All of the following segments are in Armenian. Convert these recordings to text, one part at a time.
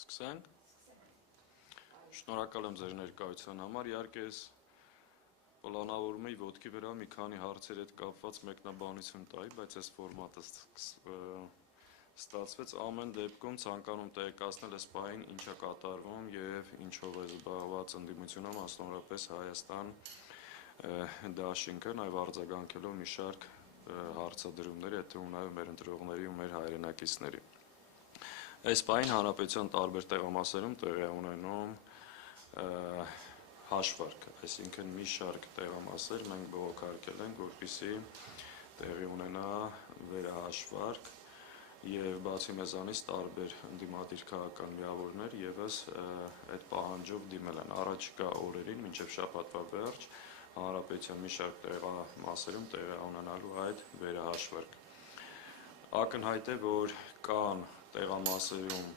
Սկսենք։ Շնորհակալ եմ ձեր ներկայության համար։ Իհարկե ես պլանավորում էի ոտքի վրա մի քանի հարցերի հետ կապված մեկնաբանություն տայի, բայց այս ֆորմատը ստացվեց։ Ամեն դեպքում ցանկանում տեղեկացնել այս պահին ինչ է կատարվում եւ ինչով է զբաղված ընդդիմությունը, մասնավորապես Հայաստան դաշինքը, նաեւ արձագանքելով մի շարք հարցադրումների, եթե ունայով մեր ընտրողների ու մեր հայրենակիցների։ Այս պահին հանրապետության տարբեր տեղամասերում տեղի է ունենում հաշվարկ, այսինքն մի շարք տեղամասեր մենք բողոքարկել ենք, որպեսզի տեղի ունենա վերահաշվարկ եւ բացի մեզանից տարբեր ընդդիմադիր քաղաքական միավորներ եւս այդ պահանջով դիմել են առաջիկա օրերին մինչեւ շաբաթվա վերջ հանրապետության մի շարք տեղամասերում տեղի ունենալու այդ վերահաշվարկ։ Ակնհայտ է, որ կան տեղամասերում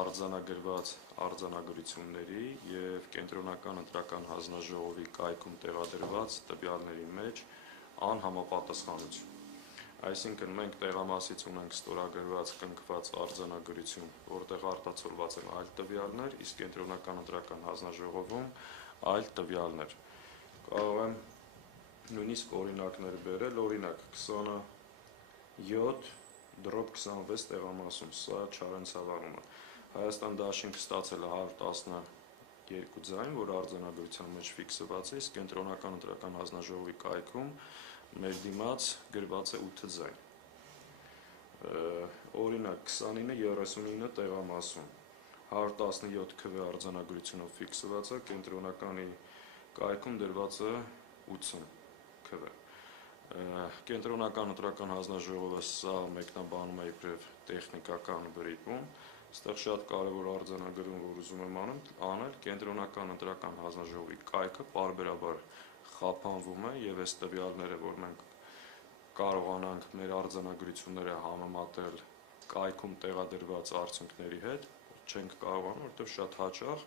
արձանագրված արձանագրությունների եւ կենտրոնական ընտրական հանձնաժողովի կայքում տեղադրված տվյալների մեջ անհամապատասխանություն։ Այսինքն մենք տեղամասից ունենք ստորագրված կնքված արձանագրություն, որտեղ արտացոլված են այլ տվյալներ, իսկ կենտրոնական ընտրական հանձնաժողովում այլ տվյալներ։ Կարող եմ նույնիսկ օրինակներ բերել, օրինակ 27/26 տեղամասում, սա Չարենցավանում է։ Հայաստան դաշինքը ստացել է 112 ձայն, որ արձանագրության մեջ ֆիքսված է, իսկ կենտրոնական ընտրական հանձնաժողովի կայքում մեր դիմաց գրված է 8 ձայն։ Օրինակ 29/39 տեղամասում 117 քվ արձանագրությունով ֆիքսված է, կենտրոնականի կայքում դրված է 80 քվ։ Կենտրոնական ընտրական հանձնաժողովը սա մեկնաբանում է իբրև տեխնիկական վրիպում, այստեղ շատ կարևոր արձանագրում, որ ուզում եմ անել, կենտրոնական ընտրական հանձնաժողովի կայքը պարբերաբար խափանվում է եւ այս տվյալները, որ մենք կարողանանք մեր արձանագրությունները համեմատել կայքում տեղադրված արդյունքների հետ, չենք կարողանում, որովհետեւ շատ հաճախ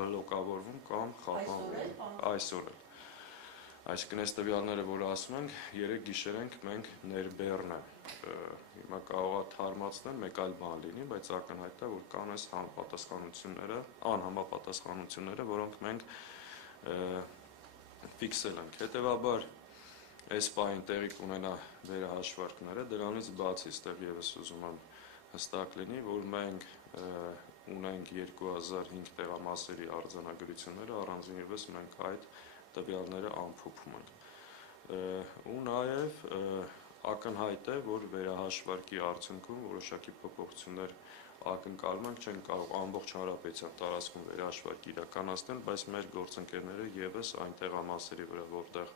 բլոկավորվում կամ խափանվում այսօր էլ։ Այսինքն այս տվյալները, որ ասում ենք, 3 գիշերենք մենք ներբեռն է։ Հիմա կարող է թարմացնել, մեկ այլ բան լինի, բայց ակնհայտ է, որ կան այս անհամապատասխանությունները, որոնք մենք ֆիքսել ենք։ Հետևաբար այս պահին տեղի կունենա վերահաշվարկները, դրանից բացի այստեղ եւս ուզում եմ հստակ լինի, որ մենք ունենք 2005 տեղամասերի արձանագրությունները, առանձին եւս մենք այդ տվյալները ամփոփում ենք։ Ու նաեւ ակնհայտ է, որ վերահաշվարկի արդյունքում որոշակի փոփոխություններ ակնկալում ենք, չեն կարող ամբողջ հանրապետության տարածքում վերահաշվարկ իրականացնել, բայց մեր գործընկերները եւս այն տեղամասերի վրա, որտեղ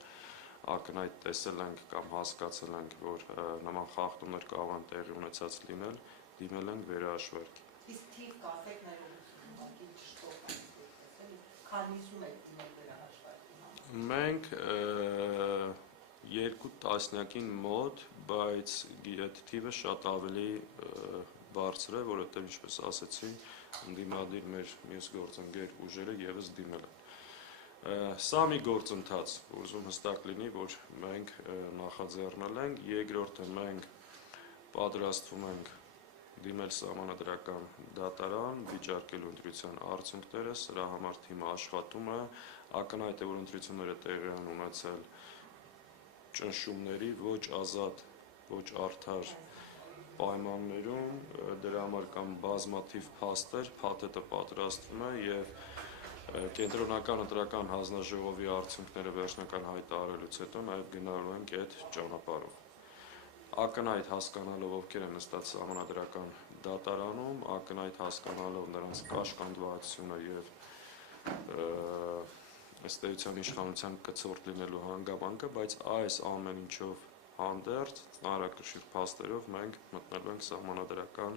ակնհայտ տեսել ենք կամ հասկացել ենք, որ նման խախտումներ կարող են տեղի ունեցած լինել, դիմել ենք վերահաշվարկի։ Իսկ թիվ կասեք ներողություն, ճշտով են, քանիսում եք դիմել վերահաշվարկի համար։ Մենք 2 տասնյակին մոտ, բայց այդ թիվը շատ ավելի բարձր է, որովհետև ինչպես ասեցի, ընդդիմադիր մեր մյուս գործընկեր ուժերը եւս դիմել են։ Սա մի գործընթաց, ուզում հստակ լինի, որ մենք նախաձեռնել ենք, երկրորդը մենք պատրաստվում ենք դիմել սահմանադրական դատարան, վիճարկելու ընտրության արդյունքները, սրա համար թիմը աշխատում է, ակնհայտ է, որ ընտրությունները տեղի են ունեցել ճնշումների, ոչ ազատ, ոչ արդար պայմաններում, դրա համար կան բազմաթիվ փաստեր, փաթեթը պատրաստվում է եւ կենտրոնական ընտրական հանձնաժողովի արդյունքները վերջնական հայտարարելուց հետո նաեւ գնալու ենք այդ ճանապարհով։ Ակնհայտ հասկանալով ովքեր են նստած սահմանադրական դատարանում, ակնհայտ հասկանալով նրանց կաշկանդվածությունը եւ ըստ էության իշխանության կցորդ լինելու հանգամանքը, բայց այս ամեն ինչով հանդերձ ծանրակշիռ փաստերով մենք մտնելու ենք սահմանադրական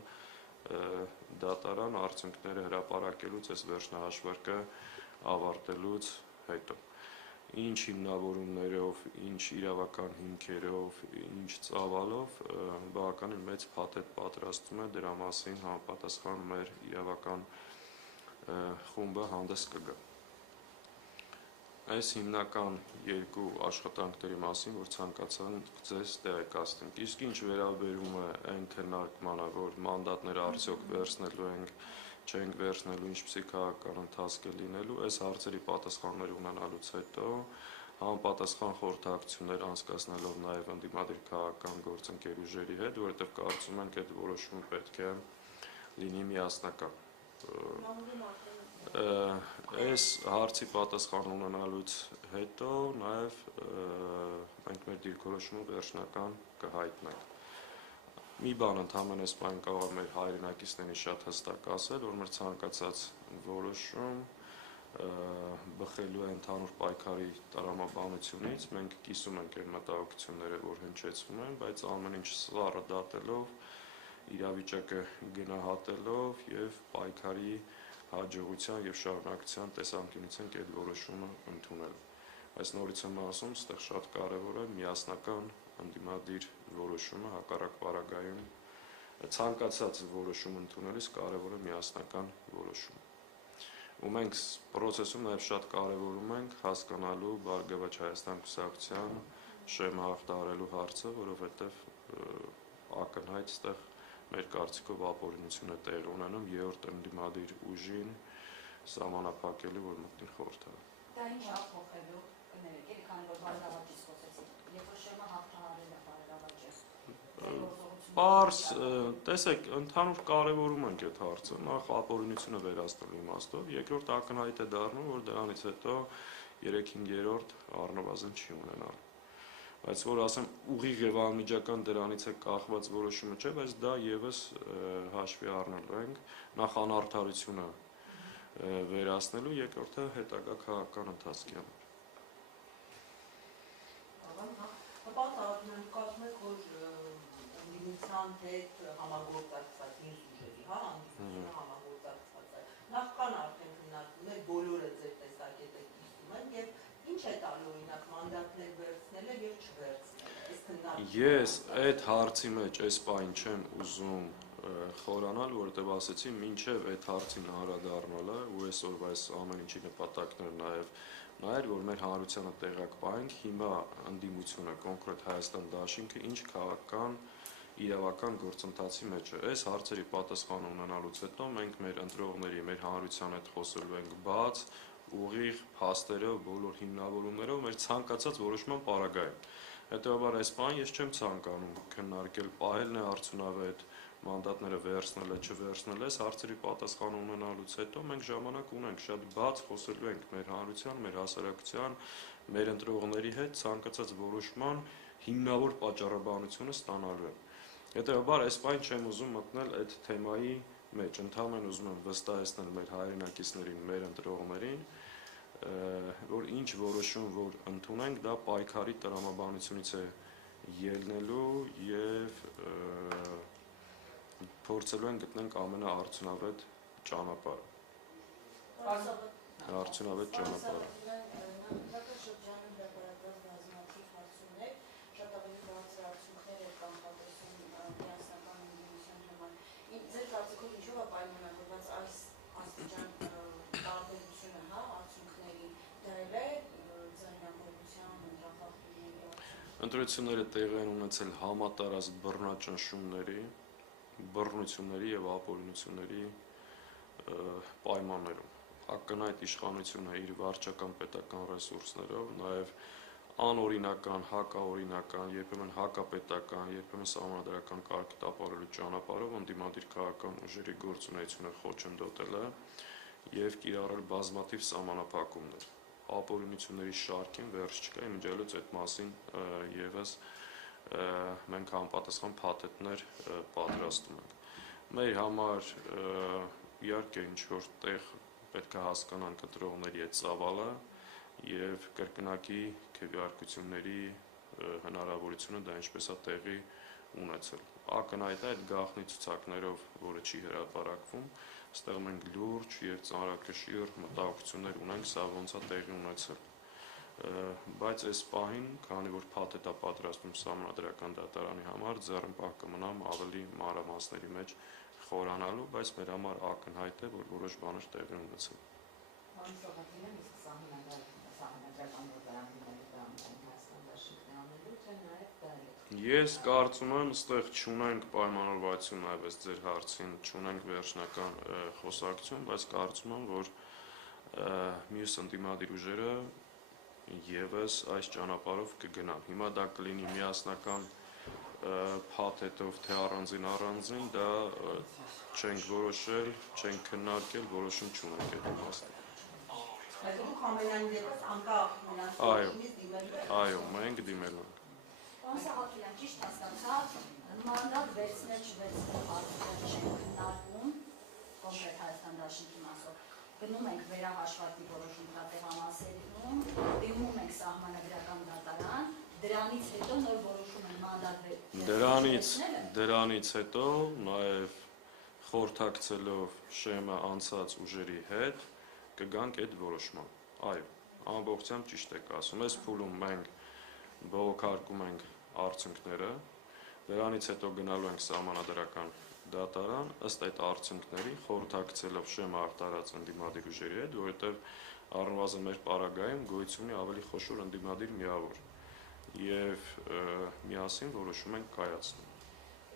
դատարան արդյունքները հրապարակելուց, այս վերջնահաշվարկը ավարտելուց հետո։ Ինչ հիմնավորումներով, ինչ իրավական հիմքերով, ինչ ծավալով բավականին մեծ փաթեթ պատրաստում է, դրա մասին համապատասխան մեր իրավական խումբը հանդես կգա։ Այս հիմնական 2 աշխատանքների մասին, որ ցանկացան ձեզ տեղեկացնենք։ Իսկ ինչ վերաբերում է այն քննարկմանը, որ մանդատները արդյոք վերցնելու ենք չենք վերցնելու, ինչպիսի քաղաքական ընթացք է լինելու, այս հարցերի պատասխաններ ունենալուց հետո համապատասխան խորհրդակցություններ անցկացնելով նաև ընդդիմադիր քաղաքական գործընկեր ուժերի հետ, որովհետև կարծում ենք այդ որոշումը պետք է լինի միասնական։ Այս հարցի պատասխան ունենալուց հետո նաև մենք մեր դիրքորոշումը վերջնական կհայտնենք։ Մի բան ընդհանրապես այս բան կարող է մեր հայրենակիցներին շատ հստակ ասել, որ մեր ցանկացած որոշում բխելու է ընդհանուր պայքարի տրամաբանությունից, մենք կիսում ենք այն մտահոգությունները, որ հնչեցվում են, բայց ամեն ինչ սառը դատելով, իրավիճակը գնահատելով եւ պայքարի հաջողության եւ շարունակության տեսանկյունից ենք այդ որոշումը ընդունել։ Այս նորից եմ ասում, այստեղ շատ կարևոր է միասնական ընդդիմադիր որոշումը, հակառակ պարագայում ցանկացած որոշում ընդունելիս կարևոր է միասնական որոշում։ Ու մենք process-ում նաև շատ կարևորում ենք հասկանալու Բարգավաճ Հայաստան կուսակցության շեմը հաղթահարելու հարցը, որովհետև ակնհայտ այստեղ մեր կարծիքով ապօրինություն է տեղի ունենում երրորդ ընդդիմադիր ուժին սահմանափակելու, որ մտնի խորհրդարան։ Դա ինչ է փոխելու կներեք, քանի որ Բարգավաճից խոսեցիք, երբ որ շեմը հաղթահարել է Բարգավաճը։ Պարզ, տեսեք, ընդհանուր կարևորում ենք այդ հարցը, նախ ապօրինությունը վերացնելու իմաստով, երկրորդ ակնհայտ է դառնում, որ դրանից հետո 3/5 առնվազն չի ունենալու։ Բայց որ ասեմ ուղիղ եւ անմիջական դրանից է կախված որոշումը չէ, բայց դա եւս հաշվի առնելու ենք նախ անարդարությունը վերացնելու, երկրորդը հետագա քաղաքական ընթացքի համար։ Կարծում եք, որ ընդդիմության հետ համագործակցած մյուս ուժերի, ընդդիմությունը համագործակցած է, նախքան արդեն քննարկվում է, բոլորը ձեր տեսակետը կիսում են եւ ինչ է տալու օրինակ մանդատներ վերցնելը եւ չվերցնելը։ Ես այդ հարցի մեջ այս պայն չեմ ուզում խորանալ, որովհետև ասեցի, մինչև այդ հարցին անդրադառնալը ու այսօրվա այս ամեն ինչի նպատակները նաև որ մեր հանրությանը տեղակ պահենք, հիմա ընդդիմությունը, կոնկրետ Հայաստան դաշինքը ինչ քաղաքական իրավական գործընթացի մեջ է։ Այս հարցերի պատասխան ունենալուց հետո մենք մեր ընտրողների, մեր հանրության հետ խոսելու ենք բաց, ուղիղ, փաստերով, բոլոր հիմնավորումներով մեր ցանկացած որոշման պարագայում։ Հետևաբար այս բան ես չեմ ցանկանում քննարկել, պահելն է արդյունավետ, մանդատները վերցնելը, չվերցնելը, այս հարցերի պատասխան ունենալուց հետո մենք ժամանակ ունենք շատ բաց խոսելու ենք մեր հանրության, մեր հասարակության, մեր ընտրողների հետ ցանկացած որոշման հիմնավոր պատճառաբանությունը ստանալու է։ Հետևաբար այս բան չեմ ուզում մտնել այդ թեմայի մեջ, ընդհանրապես ուզում եմ վստահեցնել մեր հայրենակիցներին, մեր ընտրողներին, որ ինչ որոշում որ ընդունենք, դա պայքարի տրամաբանությունից է ելնելու եւ փորձելու են գտնենք ամենաարդյունավետ ճանապարհը։ Արդյունավետ ճանապարհը։ Շատ ավելի բարձր արդյունքներ եք կանխատեսում միասնական ընդդիմության համար։ Ձեր կարծիքով ինչով է պայմանավորված այս աստիճան տարբերությունը, արդյունքների, դա է ձայնագրության, ընտրախախտումների արդյունք։ Ընտրությունները տեղի են ունեցել համատարած բռնաճնշումների, բռնությունների եւ ապօրինությունների պայմաններում։ Ակնհայտ իշխանությունը իր վարչական պետական ռեսուրսներով, նաեւ անօրինական, հակաօրինական, երբեմն հակապետական, երբեմն սահմանադրական կարգ տապալելու ճանապարհով ընդդիմադիր քաղաքական ուժերի գործունեությունը խոչընդոտել է եւ կիրառել բազմաթիվ սահմանափակումներ։ Ապօրինությունների շարքին վերջ չկա, իմիջիալոց այդ մասին եւս մենք համապատասխան փաթեթներ պատրաստում ենք։ Մեր համար իհարկե ինչ որ տեղ պետք է հասկանանք ընտրողների այդ ծավալը եւ կրկնակի քվեարկությունների հնարավորությունը դա ինչպես է տեղի ունեցել։ Ակնհայտ է այդ գաղտնի ցուցակներով, որը չի հրապարակվում, այստեղ մենք լուրջ եւ ծանրակշիռ մտահոգություններ ունենք, սա ոնց է տեղի ունեցել։ Բայց այս պահին, քանի որ փաթեթ է պատրաստում Սահմանադրական դատարանի համար, ձեռնպահ կմնամ ավելի մանրամասների մեջ խորանալու, բայց մեր համար ակնհայտ է, որ որոշ բաներ տեղի ունեցել։ Սահմանադրական դատարանի Հայաստան դաշինքն անելուց թե նաև դալիք։ Ես կարծում եմ, այստեղ չունենք պայմանավորվածություն նաև այս ձեր հարցին, չունենք վերջնական խոսակցություն, բայց կարծում եմ, որ մյուս ընդդիմադիր ուժերը եւս այս ճանապարհով կգնան։ Հիմա դա կլինի միասնական փաթեթով, թե առանձին, դա չենք որոշել, չենք քննարկել, որոշում չունենք այդ իմաստով։ Բայց դուք ամենայն դեպս անկախ մնաց որոշումից դիմելու եք։ Այո, մենք դիմելու ենք։ Պարոն Սահակյան, ճիշտ հասկացա, մանդատ վերցնել չվերցնել հարցերը չեն քննարկում, կոնկրետ Հայաստան դաշնքի մասով։ Գնում ենք վերահաշվարկի որոշում տեղամասերում, դիմում ենք սահմանադրական դատարան, դրանից հետո նոր որոշում են մանդատ վերցնել։ Դրանից հետո նաև խորհրդակցելով ՇՄ անցած ուժերի հետ կգանք այդ որոշման։ Այո, ամբողջությամբ ճիշտ եք ասում։ Այս փուլում մենք բողոքարկում ենք արդյունքները, դրանից հետո գնալու ենք սահմանադրական դատարան, ըստ այդ արդյունքների խորհրդակցելով ՇՄ արտարած ընդդիմադիր ուժերի հետ, որովհետև առնվազն մեր պարագայում գոյություն ունի ավելի խոշոր ընդդիմադիր միավոր եւ միասին որոշում ենք կայացնում։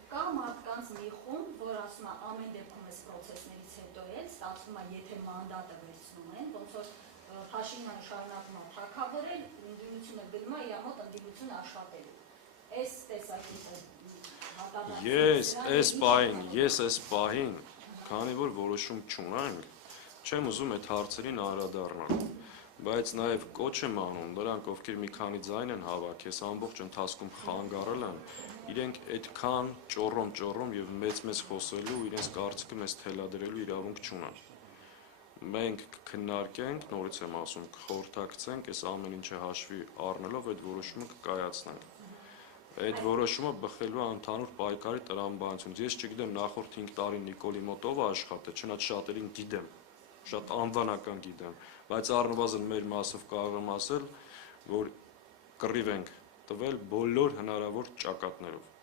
Կա մարդկանց մի խումբ, որ ասում է ամեն դեպքում այս process-ներից հետո էլ ստացվում է, եթե մանդատը վերցնում են, ոնց որ Փաշինյանը շարունակում է թագավորել, ընդդիմությունը գնում է իր մոտ ընդդիմություն աշխատելու։ Այս տեսակետը Ես այս պահին, քանի որ որոշում չունենք, չեմ ուզում այդ հարցերին անդրադառնալ, բայց նաև կոչ եմ անում նրանք, ովքեր մի քանի ձայն են հավաքես, ամբողջ ընթացքում խանգարել են, իրենք այդքան ճոռոմ եւ մեծ խոսելու, իրենց կարծիքը մեզ թելադրելու իրավունք չունեն։ Մենք կքննարկենք, նորից եմ ասում, կխորհրդակցենք, այս ամեն ինչը հաշվի առնելով այդ որոշումը կկայացնենք։ Այդ որոշումը բխելու է ընդհանուր պայքարի տրամաբանությունից։ Ես չգիտեմ նախորդ 5 տարի Նիկոլի մոտ ով աշխատել, չնայած շատերին գիտեմ, շատ անվանական գիտեմ, բայց առնվազն մեր մասով կարող եմ ասել, որ կռիվ ենք տվել բոլոր հնարավոր ճակատներով։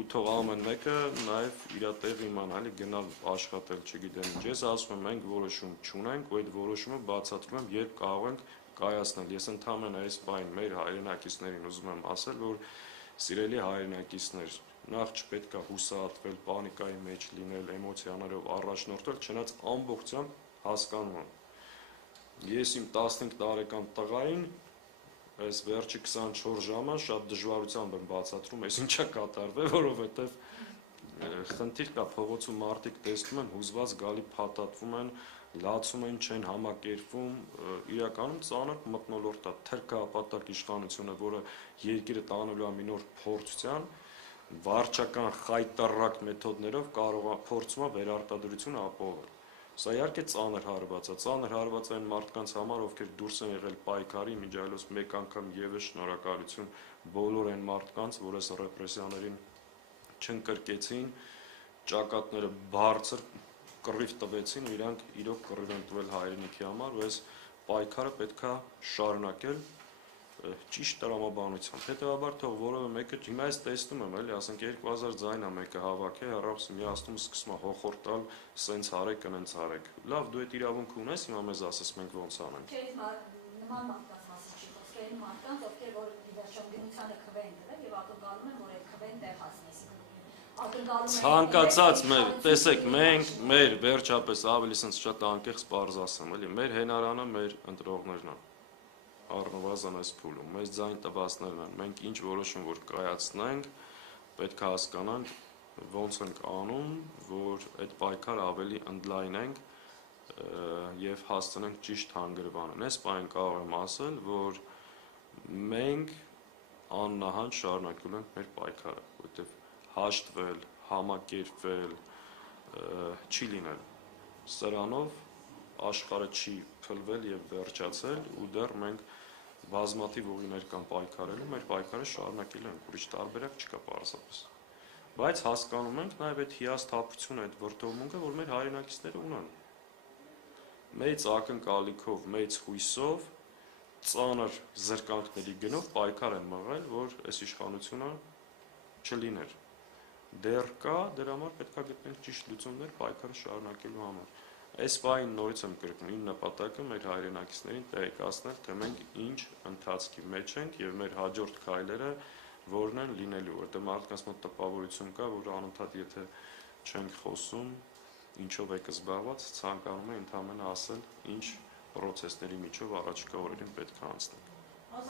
Ու թող ամեն մեկը նաև իր տեղ իմանա, էլի գնալ աշխատել, չգիտեմ ինչ։ Ես ասում եմ, մենք որոշում չունենք, ու այդ որոշումը բացատրում եմ, երբ կարող ենք կայացնել։ Ես ընդհանրապես այս բանը մեր հայրենակիցներին ուզում եմ ասել, որ սիրելի հայրենակիցներ, նախ չպետք է հուսահատվել, պանիկայի մեջ լինել, էմոցիաներով առաջնորդվել, չնայած ամբողջությամբ հասկանում եմ։ Ես իմ 15 տարեկան տղային այս վերջի 24 ժամը շատ դժվարությամբ եմ բացատրում, այս ինչա կատարվել, որովհետև խնդիր կա, փողոցում մարդիկ տեսնում են, հուզված գալի փաթաթվում են, լացում են, չեն համակերպվում, իրականում ծանր մթնոլորտ է, թրքահապատակ իշխանությունը, որը երկիրը տանելու է մի նոր փորձության, վարչական խայտառակ մեթոդներով փորձում է վերարտադրությունը ապահովել։ Սա իհարկե ծանր հարված է այն մարդկանց համար, ովքեր դուրս են եղել պայքարի, միջայլոց մեկ անգամ եւս շնորհակալություն բոլոր այն մարդկանց, որ այս ռեպրեսիաներին չընկրկեցին, ճակատները բարձր կռիվ տվեցին, ու իրանք իրոք կռիվ են տվել հայրենիքի համար, ու այս պայքարը պետք է շարունակել ճիշտ տրամաբանությամբ։ Հետևաբար թող որևէ մեկը, հիմա ես տեսնում եմ, էլի, ասենք 2000 ձայն է մեկը հավաքել, հեռախոս միացնում սկսում է հոխորտալ, սենց արեք, ընենց արեք։ Լավ, դու այդ իրավունքը ունես, հիմա մեզ ասես մենք ոնց անենք։ Չէ, նման մարդկանց մասին չի խոսքը, այն մարդկանց, ովքեր որ դիվերսիոնը քվեն դրել եւ ակնկալում են, որ այդ քվեն տեղ հասնի։ Ցանկացած մեր, տեսեք, մենք մեր վերջապես ավելի սենց շատ անկեղծ բարձ ասեմ, էլի, մեր հենարանը մեր ընտրողներն են։ Առնվազն այս փուլում մեզ ձայն տվածներն են, մենք ինչ որոշում որ կայացնենք, պետք է հասկանանք ոնց ենք անում, որ այդ պայքարը ավելի ընդլայնենք եւ հասցնենք ճիշտ հանգրվանին։ Այս բանը կարող եմ ասել, որ մենք աննահանջ շարունակելու ենք մեր պայքարը, որովհետեւ հաշտվել, համակերպվել չի լինել։ Սրանով աշխարհը չի փլվել եւ վերջացել, ու դեռ մենք բազմաթիվ ուղիներ կան պայքարելու, մեր պայքարը շարունակելու ենք, ուրիշ տարբերակ չկա պարզապես։ Բայց հասկանում ենք նաև այդ հիասթափությունը, այդ վրդովմունքը, որ մեր հայրենակիցները ունեն։ Մեծ ակնկալիքով, մեծ հույսով, ծանր զրկանքների գնով պայքար են մղել, որ այս իշխանությունը չլիներ։ Դեռ կա, դրա համար պետք է գտնենք ճիշտ լուծումներ պայքարը շարունակելու համար։ Այս բային նորից եմ կրկնում, իմ նպատակը մեր հայրենակիցներին տեղեկացնել, թե մենք ինչ ընթացքի մեջ ենք եւ մեր հաջորդ քայլերը որն են լինելու, որտեղ մարդկանց մոտ տպավորություն կա, որ անընդհատ եթե չենք խոսում, ինչով եք զբաղված, ցանկանում է ընդհանրապես ասել, ինչ պրոցեսների միջով առաջիկա օրերին պետք է անցնենք։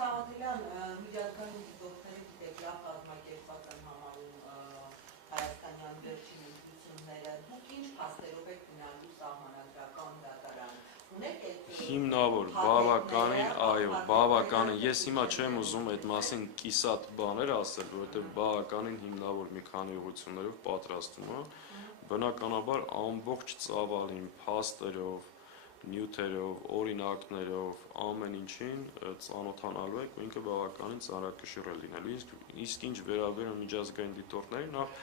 Սաղաթելյան, միջազգային դիտորդների գիտեք, լավ կազմակերպված են համարում հայաստանյան վերջին ընտրությունները, դուք ինչ փաստերով եք գնալու սահմանադրական դատարան, ունեք այդ հիմնավոր, բավականին, այո, բավականին, ես հիմա չեմ ուզում այդ մասին կիսատ բաներ ասել, որովհետև բավականին հիմնավոր մի քանի ուղղություններով պատրաստում եմ, բնականաբար ամբողջ ծավալին, փաստերով, նյութերով, օրինակներով, ամեն ինչին ծանոթանալու եք, ու ինքը բավականին ծանրակշիռ է լինելու, իսկ ինչ վերաբերում միջազգային դիտորդներին, նախ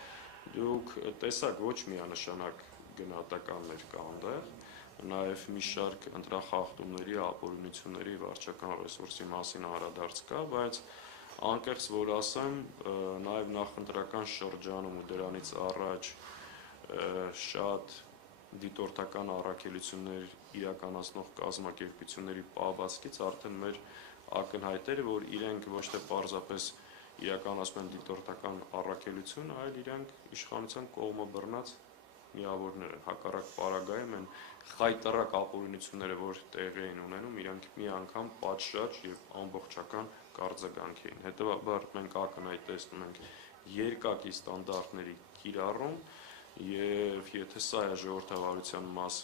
դուք տեսակ ոչ միանշանակ գնահատականներ կա այնտեղ, նաև մի շարք ընտրախախտումների, ապօրինությունների, վարչական ռեսուրսի մասին անդրադարձ կա, բայց անկեղծ որ ասեմ, նաև նախընտրական շրջանում ու դրանից առաջ շատ դիտորդական առաքելություններ իրականացնող կազմակերպությունների պահվածքից արդեն մեր ակնհայտ էր, որ իրենք ոչ թե պարզապես իրականացնում են դիտորդական առաքելություն, այլ իրենք իշխանության կողմը բռնած միավորներ են, հակառակ պարագայում են խայտառակ ապօրինությունները, որ տեղի էին ունենում, իրենք մի անգամ պատշաճ եւ ամբողջական կարձագանք էին։ Հետեւաբար մենք ակնհայտ տեսնում ենք երկակի ստանդարտների կիրառում եւ եթե սա է ժողովրդավարության մասին